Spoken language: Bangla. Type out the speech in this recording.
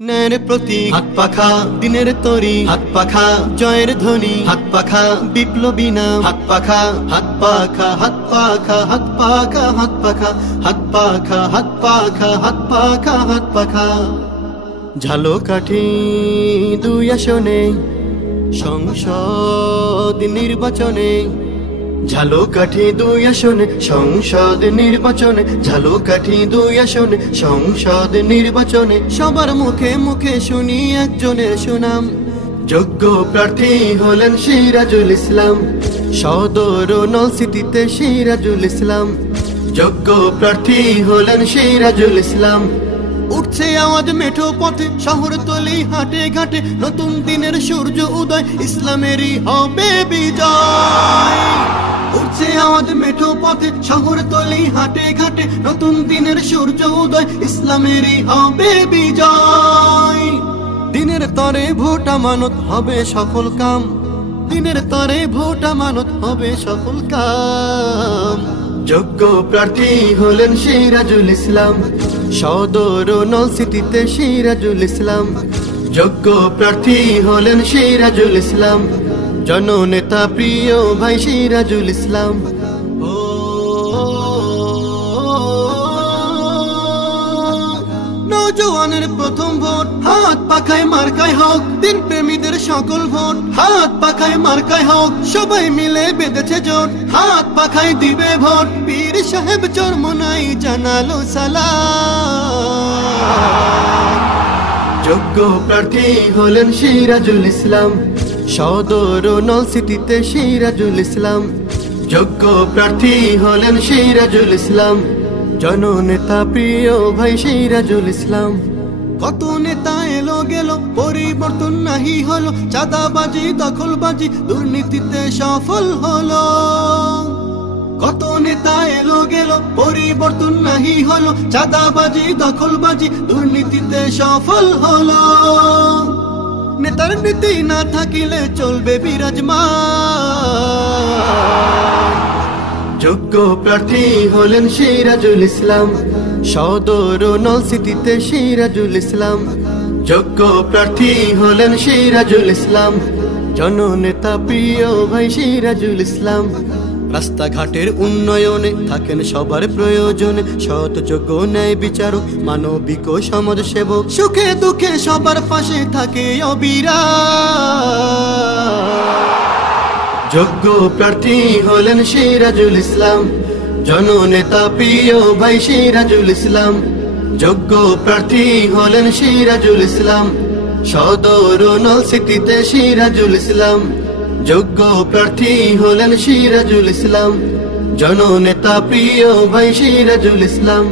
ন্যায়ের প্রতি হাত পাখা, দিনের তরি হাত পাখা, জয়ের ধ্বনি হাত পাখা, বিপ্লবী নাম হাত পাখা, হাত পাখা, হাত পাখা, হাত পাখা, হাত পাখা, হাত পাখা, হাত পাখা, হাত পাখা, হাত পাখা। ঝালকাঠি ২ আসনে সংসদ নির্বাচনে, ঝালকাঠি ২ আসনে সংসদ নির্বাচনে, ঝালকাঠি ২ আসনে সংসদ নির্বাচনে। সবার মুখে মুখে শুনি একজনের সুনাম, যোগ্য প্রার্থী হলেন সিরাজুল ইসলাম। সদর ও নলছিটিতে সিরাজুল ইসলাম, যোগ্য প্রার্থী হলেন সিরাজুল ইসলাম। উঠছে আওয়াজ মেঠো পথে, শহরতলি হাটে ঘাটে, নতুন দিনের সূর্য উদয়, ইসলামেরই হবে বিজয়। উঠছে আওয়াজ মেঠো পথে, শহরতলি হাটে ঘাটে, নতুন দিনের সূর্য উদয়, ইসলামেরই হবে বিজয়। দিনের তরে ভোট আমানত হবে সফল কাম, দিনের তরে ভোট আমানত হবে সফল কাম। যোগ্য প্রার্থী হলেন সিরাজুল ইসলাম, সদর ও নলছিটিতে সিরাজুল ইসলাম, যোগ্য প্রার্থী হলেন সিরাজুল ইসলাম। জননেতা প্রিয় ভাই সিরাজুল ইসলাম। নওজোয়ানের প্রথম ভোট, হাত পাখায় মার্কায় হোক, দিন প্রেমীদের সকল ভোট, হাত পাখায় মার্কায় হোক, সবাই মিলে বেঁধেছে জোট, হাত পাখায় দিবে ভোট। পীর সাহেব চরমোনাই জানালো সালাম। যোগ্য প্রার্থী হলেন সিরাজুল ইসলাম, সদর ও নলছিটিতে সিরাজুল ইসলাম, যোগ্য প্রার্থী হলেন সিরাজুল ইসলাম। জননেতা প্রিয় ভাই সিরাজুল ইসলাম। কত নেতা এলো গেল, পরিবর্তন নাহি হলো, চাঁদাবাজি দখলবাজি দুর্নীতিতে সফল হলো। কত নেতা এলো গেল, পরিবর্তন নাহি হলো, চাঁদাবাজি দখলবাজি দুর্নীতিতে সফল হলো। নেতার নীতি না থাকিলে চলবে বিরাজমান। যোগ্য প্রার্থী হলেন সিরাজুল ইসলাম, সদর ও নলছিটিতে সিরাজুল ইসলাম, যোগ্য প্রার্থী হলেন সিরাজুল ইসলাম। জননেতা প্রিয় ভাই সিরাজুল ইসলাম। রাস্তাঘাটের উন্নয়নে থাকেন সবার প্রয়োজনে, সৎ যোগ্য ন্যায় বিচারক, মানবিক ও সমাজ সেবক, সুখে দুঃখে সবার পাশে থাকে অবিরাম। যোগ্য প্রার্থী হলেন সিরাজুল ইসলাম, জননেতা প্রিয় ভাই সিরাজুল ইসলাম, যোগ্য প্রার্থী হলেন সিরাজুল ইসলাম। সদর ও নলছিটিতে সিরাজুল ইসলাম, যোগ্য প্রার্থী হলেন সিরাজুল ইসলাম। জননেতা প্রিয় ভাই সিরাজুল ইসলাম।